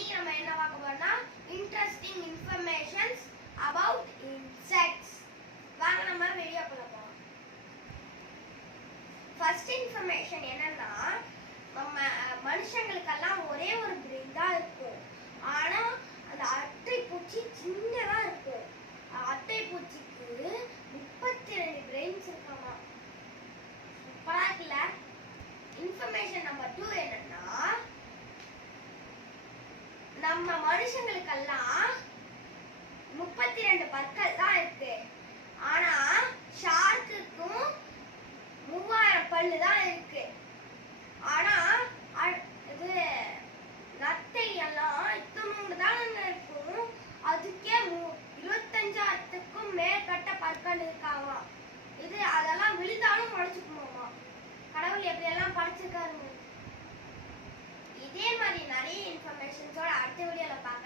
இன்னைக்கு நம்ம என்ன பார்க்க போறோம்னா இன்ட்ரஸ்டிங் இன்ஃபர்மேஷன்ஸ் அபௌட் இன்செக்ட்ஸ். வாங்க நம்ம வீடியோக்குள்ள போலாம். ஃபர்ஸ்ட் இன்ஃபர்மேஷன் என்னன்னா, நம்ம மனுஷங்களுக்கெல்லாம் ஒரே ஒரு பிரெயின் தான் இருக்கும். ஆனா அந்த அட்டை பூச்சி சின்னதா இருக்கும். அட்டை பூச்சிக்கு 32 பிரெயின்ஸ் இருக்காமா. சூப்பரா இருக்குல்ல? இன்ஃபர்மேஷன் நம்பர் 2 என்னன்னா, நம்ம மனுஷங்களுக்கெல்லாம் 32 பற்கள் தான் இருக்கு. ஆனா ஷார்க்குக்கும் 3000 பல்லு தான் இருக்கு. ஆனா இது நத்தை எல்லாம் இத்தனோண்டு தான் இருக்கும். அதுக்கே 25,000க்கும் மேற்பட்ட பற்கள் இருக்காமா. இது அதெல்லாம் விழுந்தாலும் முளைச்சுக்குமாமா. கடவுள் எப்படி எல்லாம் படைச்சிருக்காருங்க. இதே மாதிரி நிறைய இன்ஃபர்மேஷன்ஸோட அடுத்த வீடியோல பார்க்கலாம்.